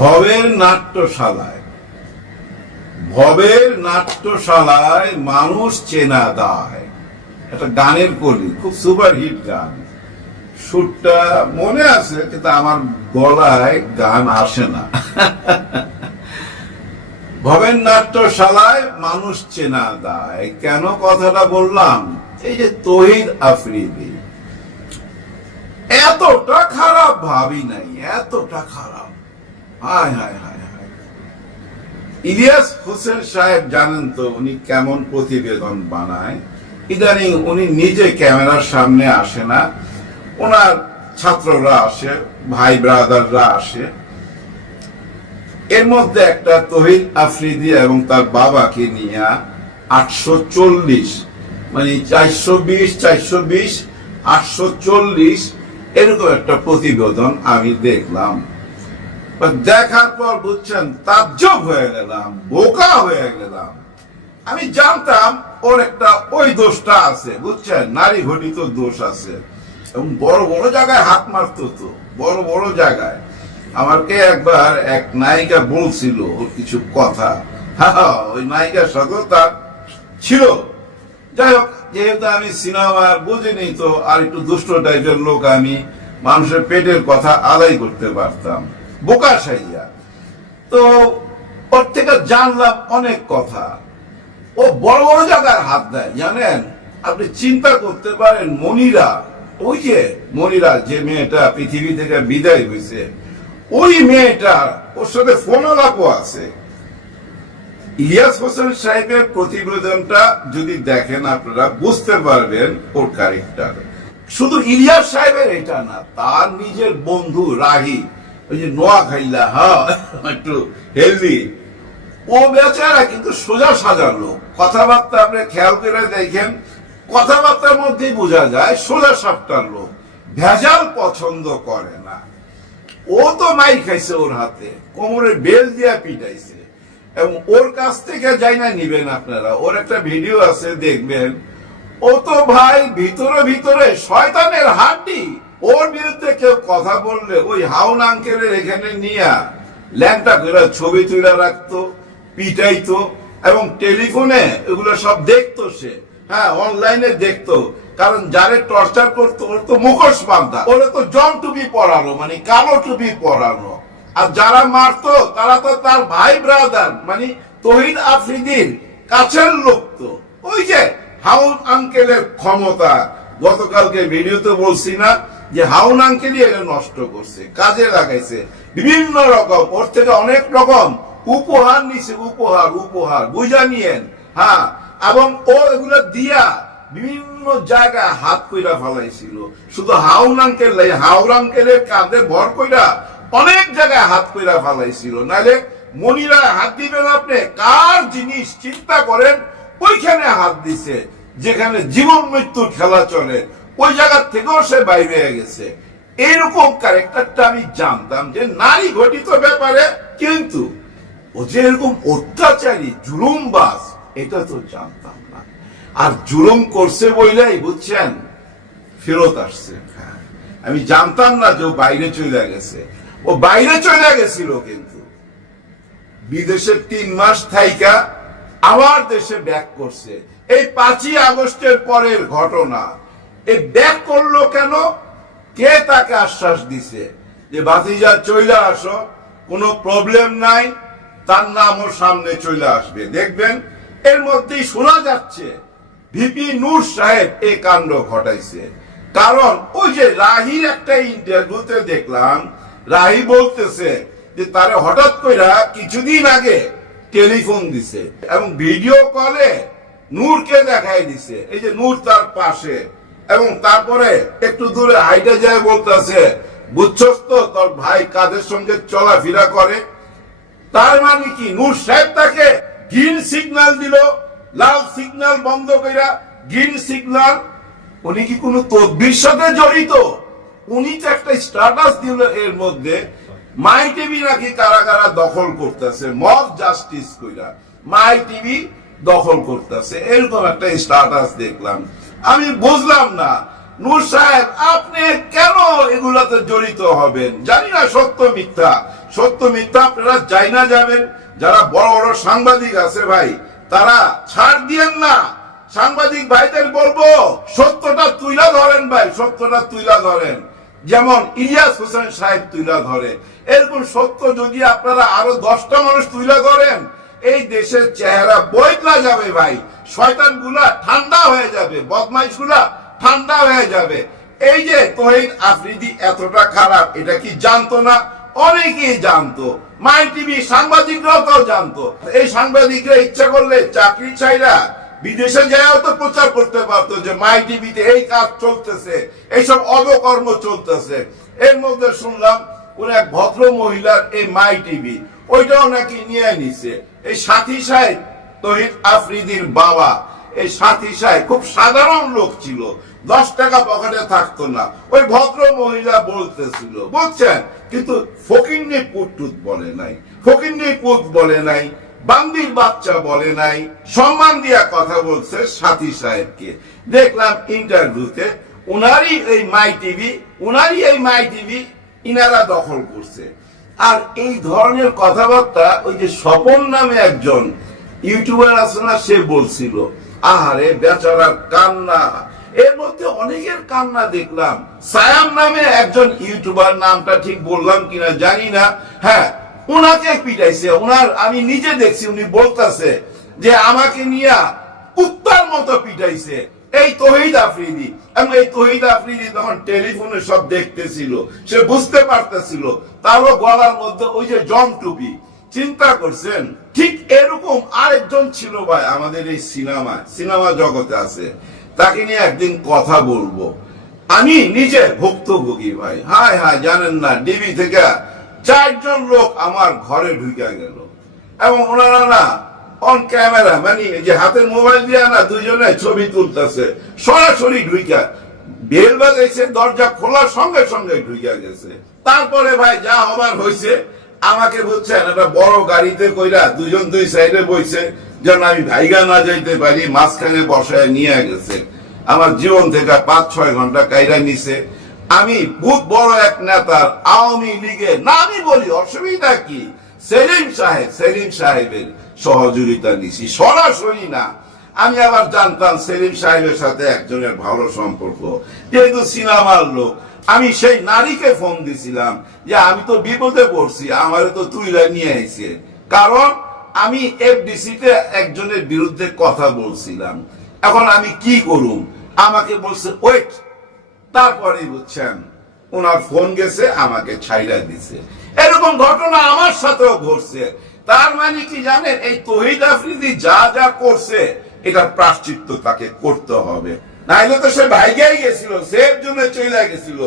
ভবের নাট্যশালায় মানুষ চেনা দায়, একটা গানের কলি, খুব সুপার হিট গান। সুরটা মনে আছে কিন্তু আমার গলায় গান আসে না। ভবের নাট্যশালায় মানুষ চেনা দায়, কেন কথাটা বললাম? এই যে তৌহিদ আফ্রিদি, এতটা খারাপ ভাবি নাই, এতটা খারাপ। হায় হায় হায় হায়। ইলিয়াস হোসেন সাহেব জানেন তো উনি কেমন প্রতিবেদন বানায়। ইদানিং উনি নিজে ক্যামেরার সামনে আসে না, ওনার ছাত্ররা আসে, ভাই ব্রাদাররা আসে। এর মধ্যে একটা তৌহিদ আফ্রিদি এবং তার বাবাকে নিয়ে 840 মানে 420 840 এরকম একটা প্রতিবেদন আমি দেখলাম। দেখার পর বুঝছেন, তাজ্জব হয়ে গেলাম, বোকা হয়ে গেলাম। আমি জানতাম ওর একটা ওই দোষটা আছে, বুঝছেন, নারী ঘটিত দোষ আছে, এবং বড় বড় জায়গায় হাত মারতো, তো বড় বড় জায়গায়। আমাকে একবার এক নায়িকা বলছিল ওর কিছু কথা, ওই নায়িকার সাথে তার ছিল। যাই হোক, যেহেতু আমি সিনেমার বুঝিনি তো, আর একটু দুষ্ট টাইপের লোক, আমি মানুষের পেটের কথা আদায় করতে পারতাম বোকা সাইয়া। তো ওর থেকে জানলাম অনেক কথা। ও বড় বড় জায়গায় হাত দেয়, জানেন? আপনি চিন্তা করতে পারেন, মনিরা, ওই যে মনিরা, যে মেয়েটা পৃথিবী থেকে বিদায় হয়েছে, ওই মেয়েটা, ওর সাথে ফোন আলাপও আছে। ইলিয়াস হোসেন সাহেবের প্রতিবেদনটা যদি দেখেন আপনারা বুঝতে পারবেন ওর ক্যারেক্টার। শুধু ইলিয়াস সাহেবের এটা না, তার নিজের বন্ধু রাহি, ওই যে নোয়াখাইলা, একটু হেলদি, ও বেচারা কিন্তু সোজা সাজা লোক। কথাবার্তা আপনি খেয়াল করে দেখেন, কথাবার্তার মধ্যেই বোঝা যায় সোজা সাপটার লোক, ভেজাল পছন্দ করে না। ও তো মাই খাইছে, ওর হাতে কোমরে বেল দিয়া পিটাইছে, এবং ওর কাছ থেকে যাই না নিবেন আপনারা। ওর একটা ভিডিও আছে, দেখবেন। ও তো ভাই ভিতরে ভিতরে শয়তানের হাড্ডি। ওর বিরুদ্ধে কেউ কথা বললে ওই হাউন আঙ্কেলের এখানে নিয়ে ল্যাংটা করে ছবি তুলে রাখতো, পিটাইতো, এবং টেলিফোনে এগুলো সব দেখতো সে, অনলাইনে দেখতো। কারণ যারে টর্চার করতো ওর তো মুখোশ বাঁধা, ওরা তো জন টুপি পরানো, মানে কালো টুপি পরানো। আর যারা মারতো তারা তো তার ভাই ব্রাদার, মানে তৌহিদ আফ্রিদির কাছের লোক। তো ওই যে হাউন আঙ্কেলের ক্ষমতা, গতকালকে ভিডিওতে বলছি না যে হাউন আঙ্কেলই এটা নষ্ট করছে, কাজে লাগাইছে বিভিন্ন রকম। ওর থেকে অনেক রকম উপহার নিছে, উপহার বুঝা নিয়েন। এবং ও এগুলো দিয়া বিভিন্ন জায়গায় হাত কইরা ফেলাইছিল। শুধু হাউন আঙ্কেল নাই, হাউন আঙ্কেলের কাঁধে ভর কইরা অনেক জায়গায় হাত কইরা ফেলাইছিল। নাহলে মনিরা হাত দিবেন আপনি, কার জিনিস চিন্তা করেন, ওইখানে হাত দিছে যেখানে জীবন মৃত্যুর খেলা চলে, ওই জায়গা থেকেও সে বাইরে গেছে। এইরকম ক্যারেক্টারটা আমি জানতাম যে নারী ঘটিত ব্যাপারে, কিন্তু ও যে এরকম অত্যাচারী জুলুমবাজ এটা তো জানতাম না। আর জুলুম করছে বইলাই বুঝছেন ফেরত আসছে। আমি জানতাম না যে ও বাইরে চলে গেছে। ও বাইরে চলে গেছিল, কিন্তু বিদেশে 3 মাস থাইকা আবার দেশে ব্যাক করছে। এই 5ই আগস্টের পরের ঘটনা। এই ব্যাক করলো কেন? কে তাকে আশ্বাস দিছে যে ভাতিজা চলে আসো, কোনো প্রবলেম নাই, তার নামও সামনে চলে আসবে, দেখবেন। এর মধ্যেই শোনা যাচ্ছে ভিপি নূর সাহেব এই কাণ্ড ঘটাইছে। কারণ ওই যে রাহির একটা ইন্টারভিউতে দেখলাম, রাহি বলতেছে যে তারে হঠাৎ করে কিছুদিন আগে টেলিফোন দিছে এবং ভিডিও কলে নূরকে দেখাই দিছে। এই যে নূর তার পাশে, এবং তারপরে একটু দূরে হাইটে যায় বলতেছে, বুঝছস তো তোর ভাই কাদের সঙ্গে চলাফেরা করে। তার মানে কি নূর সাহেব তাকে গ্রিন সিগন্যাল দিল, লাল সিগন্যাল বন্ধ কইরা গ্রিন সিগন্যাল। উনি কি কোনো তদবির সাথে জড়িত? উনি তো একটা স্ট্যাটাস দিল এর মধ্যে, মাই টিভি নাকি কারা কারা দখল করতেছে, মব জাস্টিস কইরা মাই টিভি দখল করতেছে, এরকম একটা স্ট্যাটাস দেখলাম। আমি বুঝলাম না নূর সাহেব আপনি কেন এগুলাতে জড়িত হবেন? জানি না সত্য মিথ্যা, সত্য মিথ্যা আপনারা যাই না যাবেন। যারা বড় বড় সাংবাদিক আছে ভাই, তারা ছাড় দিয়েন না। সাংবাদিক ভাইদের বলবো সত্যটা তুইলা ধরেন ভাই, সত্যটা তুইলা ধরেন, যেমন ইলিয়াস হোসেন সাহেব তুইলা ধরে। এরকম সত্য যদি আপনারা আরো 10টা মানুষ তুইলা ধরেন, এই দেশের চেহারা বদলা যাবে ভাই। শয়তান গুলা ঠান্ডা হয়ে যাবে, বদমাইশ গুলা ঠান্ডা হয়ে যাবে। এই যে তৌহিদ আফ্রিদি এতটা খারাপ, এটা কি জানতো না? অনেকেই জানতো, মাই টিভি সাংবাদিকরাও তো জানতো। এই সাংবাদিকরা ইচ্ছা করলে চাকরি চাইরা বিদেশে যাও তো প্রচার করতে পারতো যে মাই টিভিতে এই কাজ চলতেছে, এইসব অবকর্ম চলতেছে। এর মধ্যে শুনলাম কোন এক ভদ্র মহিলার এই মাই টিভি, ওইটাও নাকি নিয়ে নিছে এই সাথী সাহেব, তৌহিদ আফ্রিদির বাবা। এই সাথী সাহেব খুব সাধারণ লোক ছিল, 10 টাকা পকেটে থাকতো না। ওই ভদ্র মহিলা বলতেছিল, বলছেন, কিন্তু ফকিন্নি পুটুত বলে নাই, ফকিন্নি পুত বলে নাই, বান্দির বাচ্চা বলে নাই, সম্মান দিয়া কথা বলছে সাথী সাহেবকে। দেখলাম ইন্টারভিউতে উনারই এই মাই টিভি ইনারা দখল করছে। আর এই ধরনের কথাবার্তা ওই যে স্বপন নামে একজন ইউটিউবার আছে না, সে বলছিল। আহারে বেচারার কান্না, এর মধ্যে অনেকের কান্না দেখলাম। সায়াম নামে একজন ইউটিউবার, নামটা ঠিক বললাম কিনা জানি না, হ্যাঁ, উনাকে পিটাইছে। উনার আমি নিজে দেখছি, উনি বলতেছে যে আমাকে নিয়ে কুত্তার মতো পিটাইছে এই তৌহিদ আফ্রিদি। এবং এই তৌহিদ আফ্রিদি তখন টেলিফোনে সব দেখতেছিল, সে বুঝতে পারতেছিল, তারও গলার মধ্যে ওই যে জম টুপি। চিন্তা করছেন? ঠিক এরকম আরেকজন ছিল ভাই আমাদের এই সিনেমা জগতে আছে, তাকে নিয়ে একদিন কথা বলবো। আমি নিজে ভুক্তভোগী ভাই। হায় হায়, জানেন না, ডিবি থেকে 4 জন লোক আমার ঘরে ঢুকে গেল, এবং ওনারা না অন ক্যামেরা, মানে যে হাতের মোবাইল দিয়ে না দুইজনে ছবি তুলতেছে, সরাসরি ঢুইকা বেল বাজাইছে, দরজা খোলার সঙ্গে সঙ্গে ঢুইকা গেছে। তারপরে ভাই যা হবার হয়েছে, আমাকে বলছেন একটা বড় গাড়িতে কইরা দুজন দুই সাইডে বইছে, যেন আমি ভাইগা না যাইতে পারি, মাঝখানে বসায় নিয়ে গেছে। আমার জীবন থেকে 5-6 ঘন্টা কাইরা নিছে। আমি বহুত বড় এক নেতার, আওয়ামী লীগের নামই বলি, অসুবিধা কি, সেলিম সাহেবের সহযোগিতা নিছি, সরাসরি না। আমি আবার জানতাম সেলিম সাহেবের সাথে একজনের ভালো সম্পর্ক, যেহেতু সিনেমার লোক। আমি সেই নারীকে ফোন দিছিলাম যে আমি তো বিপদে পড়ছি, আমার তো তুইলা নিয়ে আইছে, কারণ আমি এফডিসি তে একজনের বিরুদ্ধে কথা বলছিলাম, এখন আমি কি করুম। আমাকে বলছে ওয়েট, তারপরে বুঝছেন ওনার ফোন গেছে, আমাকে ছাইড়া দিছে। এরকম ঘটনা আমার সাথেও ঘটছে। তার মানে কি জানেন, এই তৌহিদ আফ্রিদি যা যা করছে, এটা প্রায়শ্চিত্ত তাকে করতে হবে, নাইলে তো সে ভাইগাই গেছিল, সের জন্য চলে গেছিল,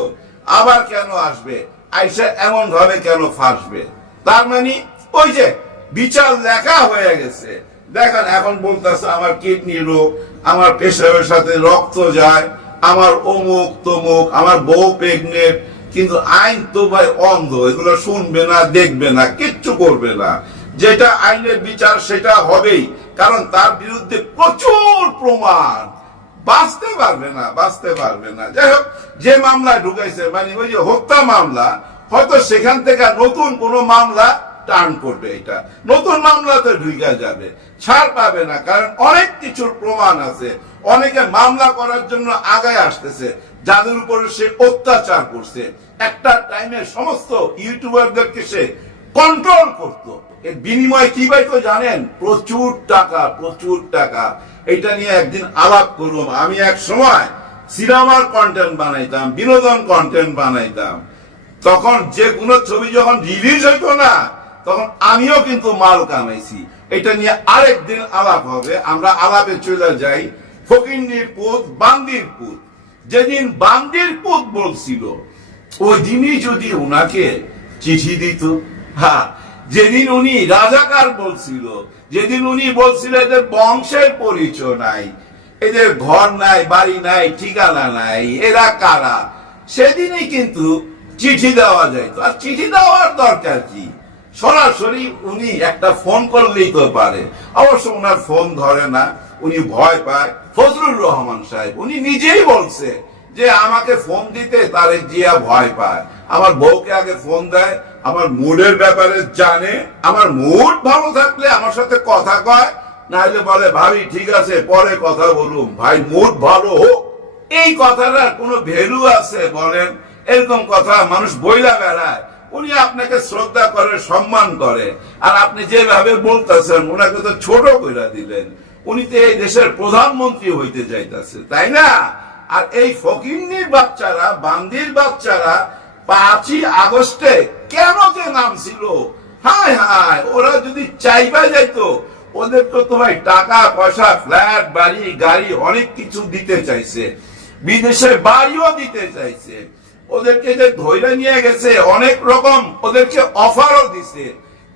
আবার কেন আসবে, আইসা এমন ভাবে কেন ফাঁসবে? তার মানে ওই যে বিচার লেখা হয়ে গেছে। দেখেন এখন বলতেছে আমার কিডনি রোগ, আমার পেশাবের সাথে রক্ত যায়, আমার অমুক তমুক, আমার বউ প্রেগনেন্ট, কিন্তু আইন তো ভাই অন্ধ, এগুলো শুনবে না, দেখবে না, কিচ্ছু করবে না। যেটা আইনের বিচার সেটা হবেই, কারণ তার বিরুদ্ধে প্রচুর প্রমাণ, বাঁচতে পারবে না। যাই হোক, যে মামলা ঢুকাইছে, মানে ওই যে হত্যা মামলা, হয়তো সেখান থেকে নতুন কোন মামলা টার্ন করবে, এটা নতুন মামলাতে ঢুকা যাবে, ছাড় পাবে না, কারণ অনেক কিছুর প্রমাণ আছে। অনেকে মামলা করার জন্য আগায় আসতেছে, যাদের উপরে সে অত্যাচার করছে। একটা টাইমে সমস্ত ইউটিউবারদেরকে সে কন্ট্রোল করত। এর বিনিময় কি পাইতো জানেন? প্রচুর টাকা। এটা নিয়ে একদিন আলাপ করব। আমি এক সময় সিনেমার কন্টেন্ট বানাইতাম, বিনোদন কন্টেন্ট বানাইতাম। তখন যে কোনো ছবি যখন রিলিজ হইতো না, তখন আমিও কিন্তু মাল কামাইছি। এটা নিয়ে আরেকদিন আলাপ হবে। আমরা আলাপে চলে যাই ফকিন্নির পুত, বান্দির পুত। যেদিন বান্দির পুত বলছিল, ওই দিনই যদি উনাকে চিঠি দিত। হ্যাঁ, যেদিন উনি রাজাকার বলছিল, যেদিন উনি বলছিল এদের বংশের পরিচয় নাই, এদের ঘর নাই, বাড়ি নাই, ঠিকানা নাই, এরা কারা, সেদিনই কিন্তু চিঠি দেওয়া যাইতো। আর চিঠি দেওয়ার দরকার কি, সরাসরি উনি একটা ফোন করলেই তো পারে। অবশ্য ওনার ফোন ধরে না, উনি ভয় পায়। ফজলুর রহমান সাহেব উনি নিজেই বলছে যে আমাকে ফোন দিতে তারেক জিয়া ভয় পায়, আমার বউকে আগে ফোন দেয়, আমার মুডের ব্যাপারে জানে, আমার মুড ভালো থাকলে আমার সাথে কথা কয়, নাহলে বলে ভাবি ঠিক আছে পরে কথা বলুন, ভাই মুড ভালো হোক। এই কথাটার কোনো ভ্যালু আছে বলেন? এরকম কথা মানুষ বইলা বেড়ায়। উনি আপনাকে শ্রদ্ধা করে, সম্মান করে, আর আপনি যেভাবে বলতেছেন ওনাকে তো ছোট করে দিলেন। উনি তো এই দেশের প্রধানমন্ত্রী হইতে যাইতেছে, তাই না? আর এই ফকিন্নির বাচ্চারা, বান্দির বাচ্চারা 5ই আগস্টে কেন যে নামছিল, হায় হায়, ওরা যদি চাইবা যাইতো, ওদের তো ভাই টাকা পয়সা, ফ্ল্যাট, বাড়ি, গাড়ি অনেক কিছু দিতে চাইছে, বিদেশে বাড়িও দিতে চাইছে, ওদেরকে যে ধৈর্য নিয়ে গেছে, অনেক রকম ওদেরকে অফারও দিছে,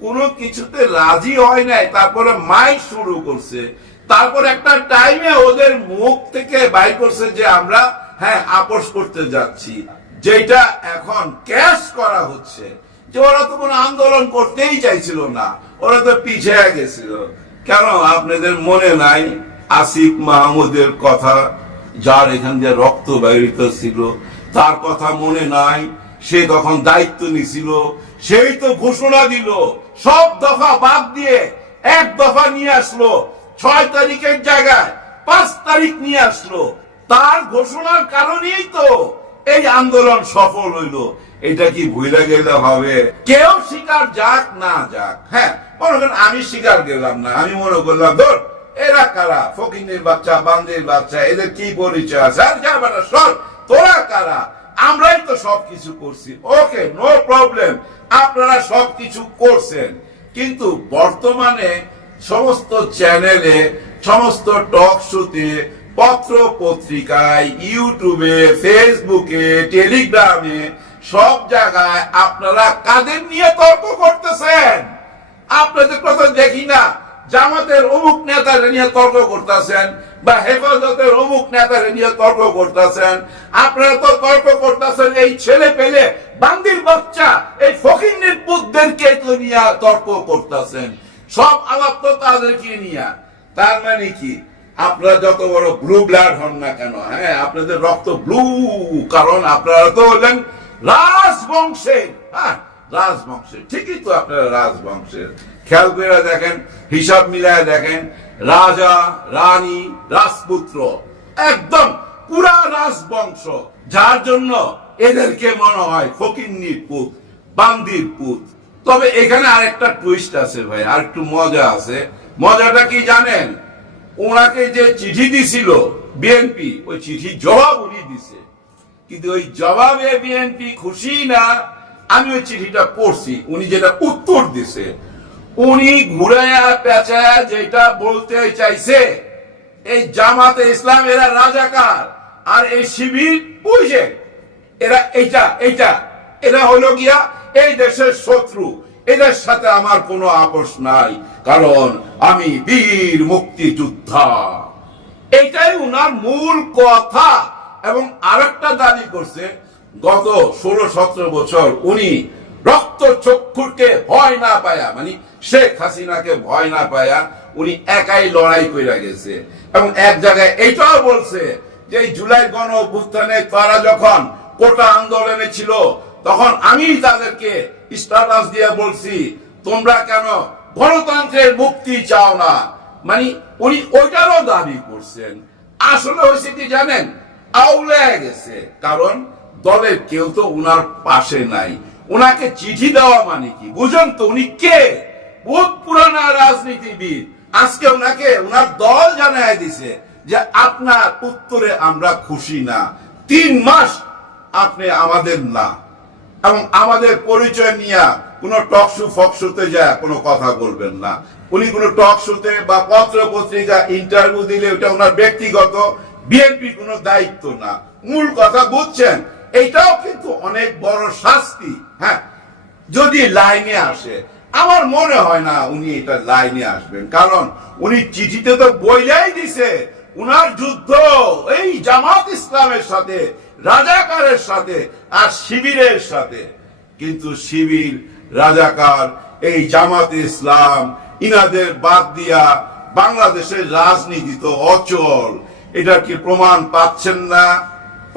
কোনো কিছুতে রাজি হয় নাই, তারপরে মাইক শুরু করছে, তারপর একটা টাইমে ওদের মুখ থেকে বাইর করছে যে আমরা হ্যাঁ আপোষ করতে যাচ্ছি, যেটা এখন ক্যাশ করা হচ্ছে। যে ওরা তো কোনো আন্দোলন করতেই চাইছিল না, ওরা তো পিছিয়ে গেছিল। কেন আপনাদের মনে নাই আসিফ মাহমুদের কথা, যার এখান দিয়ে রক্ত বাইরিত ছিল, তার কথা মনে নাই? সে তখন দায়িত্ব নিছিল, সেই তো ঘোষণা দিল, সব দফা বাদ দিয়ে এক দফা নিয়ে আসলো, 6 তারিখের জায়গায় 5 তারিখ নিয়ে আসলো। তার ঘোষণার কারণেই তো এই আন্দোলন সফল হইল। এটা কি ভুলে গেলে হবে? কেউ শিকার যাক না যাক, হ্যাঁ মনে করেন আমি শিকার গেলাম না, আমি মনে করলাম ধর এরা কারা, ফকিন্নির বাচ্চা, বান্দির বাচ্চা, এদের কি পরিচয় আছে, আর যা বেটা সর, তোরা কারা, আমরাই তো সবকিছু করছি। ওকে, নো প্রবলেম, আপনারা সবকিছু করছেন, কিন্তু বর্তমানে সমস্ত চ্যানেলে, সমস্ত টক শোতে, পত্র পত্রিকায়, ইউটিউবে, ফেসবুকে, টেলিগ্রামে, সব জায়গায় আপনারা কাদের নিয়ে তর্ক করতেছেন? আপনাদের কথা দেখি না জামাতের অমুক নেতারা নিয়ে তর্ক করতেছেন, বা হেফাজতের অমুক নেতারা নিয়ে তর্ক করতেছেন। আপনারা তো তর্ক করতেছেন এই ছেলে পেলে, বান্দির বাচ্চা, এই ফকিন্নির পুতদেরকে তো নিয়ে তর্ক করতেছেন। সব আলাপ তো তাদেরকে নিয়ে। তার মানে কি, আপনারা যত বড় ব্লু ব্লাড হন না কেন, হ্যাঁ আপনাদের রক্ত ব্লু, কারণ আপনারা তো হলেন রাজবংশের। হ্যাঁ রাজবংশের, ঠিকই তো, আপনারা রাজবংশের। খেয়াল করে দেখেন, হিসাব মিলায় দেখেন, রাজা, রানী, রাজপুত্র, একদম পুরা রাজবংশ, যার জন্য এদেরকে মনে হয় ফকিন্নির পুত, বান্দির পুত। তবে এখানে আরেকটা টুইস্ট আছে ভাই, আর একটু মজা আছে। মজাটা কি জানেন? ওনাকে যে চিঠি দিছিল বিএনপি, ওই চিঠির জবাব উনি দিছে, কিন্তু ওই জবাবে বিএনপি খুশি না। আমি ওই চিঠিটা পড়ছি, উনি যেটা উত্তর দিছে, উনি ঘুরাইয়া পেঁচায়া যেটা বলতে চাইছে, এই জামাতে ইসলাম এরা রাজাকার, আর এই শিবির বুঝে এরা এরা হলো গিয়া এই দেশের শত্রু, এদের সাথে আমার কোনো আপোষ নাই, কারণ আমি বীর মুক্তিযোদ্ধা। এইটাই উনার মূল কথা। এবং আরেকটা দাবি করছে, গত 16-17 বছর উনি রক্ত চক্ষুরকে ভয় না পায়া, মানে শেখ হাসিনাকে ভয় না পায়া উনি একাই লড়াই করে গেছে। এবং এক জায়গায় এইটাও বলছে যে এই জুলাই গণ অভ্যুত্থানে তারা যখন কোটা আন্দোলনে ছিল, তখন আমি তাদেরকে স্ট্যাটাস দিয়ে বলছি তোমরা কেন গণতন্ত্রের মুক্তি চাও না, মানে উনি ওইটারও দাবি করছেন। আসলে হয়েছে কি জানেন, আউলে গেছে, কারণ দলের কেউ তো উনার পাশে নাই। উনাকে চিঠি দেওয়া মানে কি বুঝেন তো? উনি কে? বহুত পুরানা রাজনীতিবিদ। আজকে উনাকে উনার দল জানায় দিছে যে আপনার উত্তরে আমরা খুশি না, 3 মাস আপনি আমাদের না, এবং আমাদের পরিচয় নিয়ে কোন টক শো ফকশোতে যায় কোনো কথা বলবেন না। উনি কোন টক শোতে বা পত্র পত্রিকা ইন্টারভিউ দিলে ওটা ওনার ব্যক্তিগত, বিএনপি কোনো দায়িত্ব না। মূল কথা বুঝছেন? এইটাও কিন্তু অনেক বড় শাস্তি। হ্যাঁ, যদি লাইনে আসে, আমার মনে হয় না উনি এটা লাইনে আসবেন, কারণ উনি চিঠিতে তো বইলাই দিছে উনার যুদ্ধ এই জামাত ইসলামের সাথে, রাজাকারের সাথে, আর শিবিরের সাথে। কিন্তু শিবির, রাজাকার, এই জামাত ইসলাম, ইনাদের বাদ দিয়া বাংলাদেশের রাজনীতি তো অচল। এটা কি প্রমাণ পাচ্ছেন না?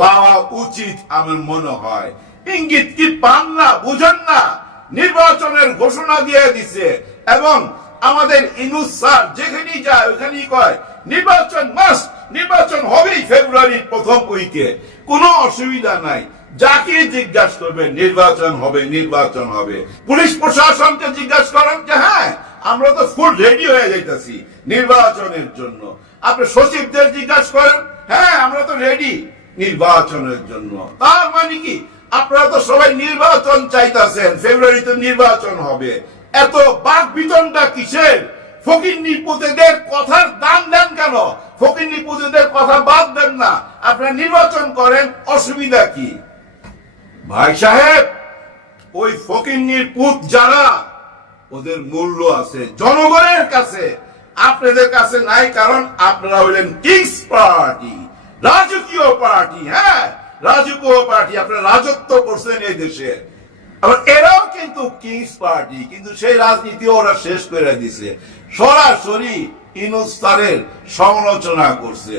পাওয়া উচিত আমার মনে হয়। ইঙ্গিত কি পান না, বুঝেন না? নির্বাচনের ঘোষণা দিয়ে দিছে এবং আমাদের ইনুস স্যার যেখানেই যায় ওখানেই কয় নির্বাচন মাস্ট, নির্বাচন হবেই ফেব্রুয়ারির প্রথম উইকে, কোনো অসুবিধা নাই। যাকে জিজ্ঞাসা করবে নির্বাচন হবে, নির্বাচন হবে। পুলিশ প্রশাসনকে জিজ্ঞাসা করেন যে হ্যাঁ আমরা তো ফুল রেডি হয়ে যাইতেছি নির্বাচনের জন্য। আপনি সচিবদের জিজ্ঞাসা করেন, হ্যাঁ আমরা তো রেডি নির্বাচনের জন্য। তার মানে কি আপনারা তো সবাই নির্বাচন চাইতেছেন, ফেব্রুয়ারিতে নির্বাচন হবে। এত বাক বিতনটা কিসের? ফকিন্নি পুতেদের কথার দাম দেন কেন? ফকিন্নি পুতেদের কথা বাদ দেন না, আপনারা নির্বাচন করেন, অসুবিধা কি? ভাই সাহেব, ওই ফকিন্নির পুত যারা, ওদের মূল্য আছে জনগণের কাছে, আপনাদের কাছে নাই। কারণ আপনারা হইলেন কিংস পার্টি, রাজকীয় পার্টি। হ্যাঁ, রাজকীয় পার্টি, আপনারা রাজত্ব করছেন এই দেশে। আবার এরাও কিন্তু কিংস পার্টি, কিন্তু সেই রাজনীতি ওরা শেষ করে দিছে। সরাসরি ইউনূস স্যারের সমালোচনা করছে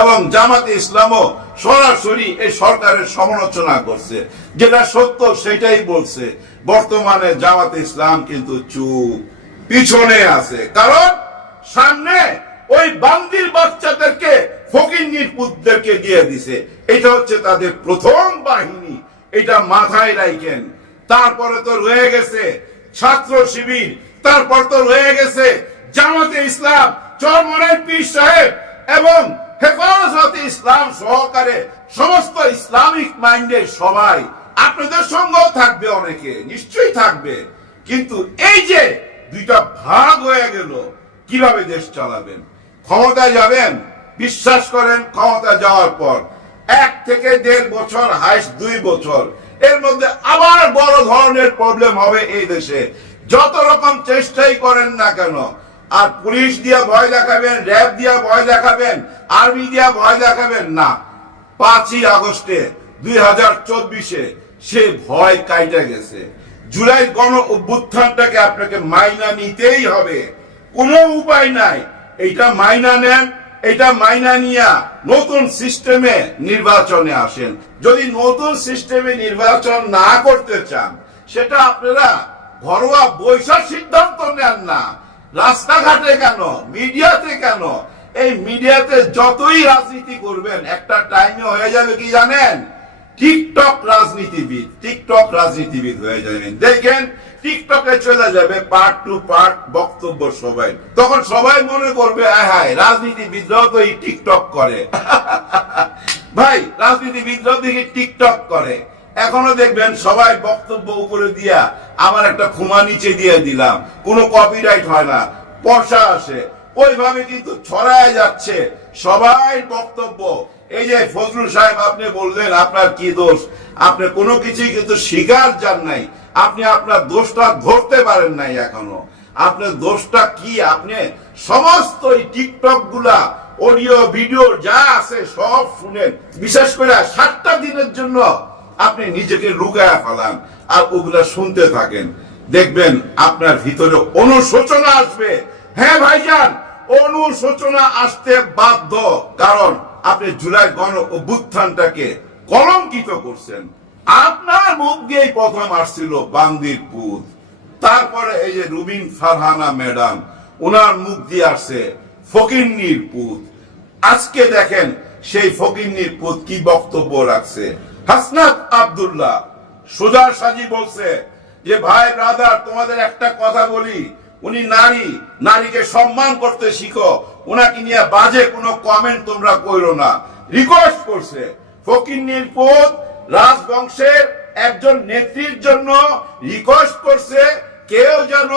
এবং জামাতে ইসলামও সরাসরি এই সরকারের সমালোচনা করছে। যেটা সত্য সেটাই বলছে। বর্তমানে জামাতে ইসলাম কিন্তু চুপ, পিছনে আছে। কারণ সামনে ওই বান্দির বাচ্চাদেরকে, ফকিন্নির পুতদেরকে দিয়ে দিছে। এটা হচ্ছে তাদের প্রথম বাহিনী, এটা মাথায় রাখেন। তারপরে তো রয়ে গেছে ছাত্র শিবির, তারপর তো রয়ে গেছে জামাতে ইসলাম, চরমনাই পীর সাহেব এবং হেফাজতে ইসলাম সহকারে সমস্ত ইসলামিক মাইন্ডের সবাই। আপনাদের সঙ্গেও থাকবে, অনেকে নিশ্চয়ই থাকবে। কিন্তু এই যে দুইটা ভাগ হয়ে গেল, কিভাবে দেশ চালাবেন? ক্ষমতায় যাবেন, বিশ্বাস করেন ক্ষমতা যাওয়ার পর 1 থেকে 1.5 বছর, হাইস্ট 2 বছর, এর মধ্যে আবার বড় ধরনের প্রবলেম হবে এই দেশে। যত রকম চেষ্টাই করেন না কেন, আর পুলিশ দিয়ে ভয় দেখাবেন, র্যাব দিয়ে ভয় দেখাবেন, আর্মি দিয়ে ভয় দেখাবেন না। 5ই আগস্টে 2024-এ সে ভয় কাইটা গেছে। জুলাই গণ অভ্যুত্থানটাকে আপনাকে মাইনা নিতেই হবে, কোনো উপায় নাই। এইটা মাইনা নেন, এটা মাইনা নিয়া নতুন সিস্টেমে নির্বাচনে আসেন। যদি নতুন সিস্টেমে নির্বাচন না করতে চান, সেটা আপনারা ঘরোয়া বৈশাখ সিদ্ধান্ত নেন না। রাস্তাঘাটে কেন, মিডিয়াতে কেন? এই মিডিয়াতে যতই রাজনীতি করবেন, একটা টাইমে হয়ে যাবে কি জানেন? টিকটক রাজনীতিবিদ, টিকটক রাজনীতিবিদ হয়ে যাবেন। দেখেন টিকটকে চলে যাবে পার্ট টু পার্ট বক্তব্য সবাই, তখন সবাই মনে করবে আয় হায় রাজনীতিবিদরাও তো এই টিকটক করে। ভাই, রাজনীতিবিদরাও দেখি টিকটক করে। এখনো দেখবেন সবাই বক্তব্য উপরে দিয়া আমার একটা খুমা নিচে দিয়ে দিলাম, কোনো কপিরাইট হয় না, পয়সা আসে। ওইভাবে কিন্তু ছড়ায় যাচ্ছে সবাই বক্তব্য। এই যে ফজলুল সাহেব আপনি বললেন আপনার কি দোষ, আপনি কোনো কিছুই কিন্তু স্বীকার যান নাই, আপনি আপনার দোষটা ধরতে পারেন নাই এখনো। আপনার দোষটা কি? আপনি সমস্ত টিকটক গুলা অডিও ভিডিও যা আছে সব শুনেন, বিশেষ করে 7টা দিনের জন্য আপনি নিজেকে লুকায়া ফেলান আর ওগুলা শুনতে থাকেন। দেখবেন আপনার ভিতরে অনুশোচনা আসবে। হ্যাঁ ভাইজান, অনুশোচনা আসতে বাধ্য। কারণ আপনি জুলাই গণ অভ্যুত্থানটাকে কলঙ্কিত করছেন। আপনার মুখ দিয়েই প্রথম আসছিল বান্দির পুত, তারপরে এই যে রুবিন ফারহানা ম্যাডাম, ওনার মুখ দিয়ে আসছে ফকিন্নির পুত। আজকে দেখেন সেই ফকিন্নির পুত কি বক্তব্য রাখছে। হাসনাত আব্দুল্লাহ সোজা সাজি বলছে যে ভাই ব্রাদার, তোমাদের একটা কথা বলি, উনি নারী, নারীকে সম্মান করতে শিখো, উনাকে নিয়ে বাজে কোনো কমেন্ট তোমরা কইরো না। রিকোয়েস্ট করছে ফকিন্নির পুত রাজবংশের একজন নেত্রীর জন্য রিকোয়েস্ট করছে কেউ যেন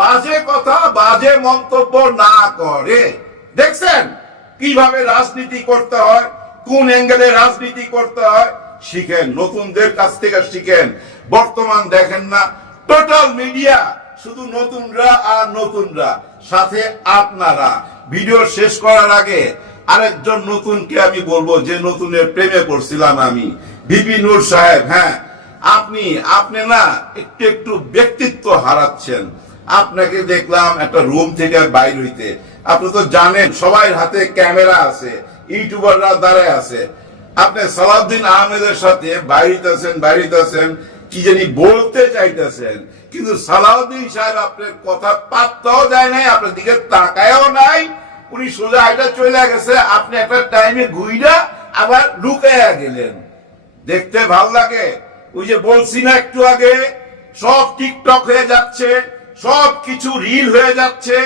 বাজে কথা, বাজে মন্তব্য না করে। দেখছেন কিভাবে রাজনীতি করতে হয়, কোন অ্যাঙ্গেলে রাজনীতি করতে হয়। শিখেন, নতুনদের কাছ থেকে শিখেন। বর্তমান দেখেন না, টোটাল মিডিয়া শুধু নতুনরা আর নতুনরা, সাথে আপনারা। ভিডিও শেষ করার আগে আরেকজন নতুনকে আমি বলবো, যে নতুনের প্রেমে পড়ছিলাম আমি, ভিপি নূর সাহেব। হ্যাঁ, আপনি না একটু একটু ব্যক্তিত্ব হারাচ্ছেন। আপনাকে দেখলাম একটা রুম থেকে বাইর হইতে। আপনি তো জানেন সবাই হাতে ক্যামেরা আছে, ইউটিউবাররা দাঁড়ায় আছে। আপনি সালাউদ্দিন আহমেদের সাথে বাড়িতেছেন কি জানি বলতে চাইতেছেন, কিন্তু সালাউদ্দিন সাহেব আপনার কথা পাত্তাও দেয় নাই, আপনার দিকে তাকায়ও নাই। উনি সোজা এটা চলে গেছে, আপনি একটা টাইমে ঘুইরা আবার লুকাইয়া গেলেন। দেখতে ভাল লাগে। ওই যে বলছি না একটু আগে, সব টিকটক হয়ে যাচ্ছে, সব কিছু রিল হয়ে যাচ্ছে,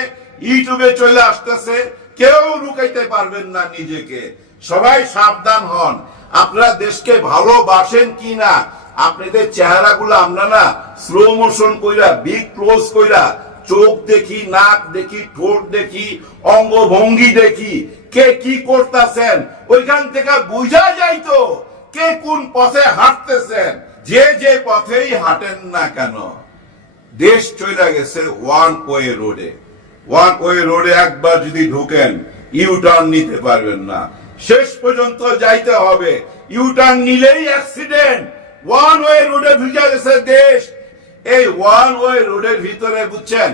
ইউটিউবে চলে আসতেছে, কেউ লুকাইতে পারবেন না নিজেকে। সবাই সাবধান হন। আপনারা দেশকে ভালোবাসেন কিনা, আপনাদের চেহারাগুলো আমরা না স্লো মোশন কইরা, বিগ ক্লোজ কইরা, চোখ দেখি, নাক দেখি, ঠোঁট দেখি, অঙ্গভঙ্গি দেখি, কে কি করতেছেন ওইখান থেকে বুঝা যায় তো কে কোন পথে হাঁটতেছেন। যে যে পথেই হাঁটেন না কেন, দেশ চলে গেছে ওয়ান ওয়ে রোডে। ওয়ান ওয়ে রোডে একবার যদি ঢুকেন, ইউ টার্ন নিতে পারবেন না, শেষ পর্যন্ত যাইতে হবে। ইউ টার্ন নিলেই অ্যাক্সিডেন্ট। ওয়ান ওয়ে রোডে ঢুকে গেছে দেশ। এই ওয়ান ওয়ে রোডের ভিতরে বুঝছেন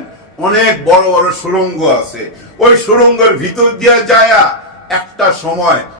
অনেক বড় বড় সুড়ঙ্গ আছে, ওই সুড়ঙ্গের ভিতর দিয়ে যায় একটা সময়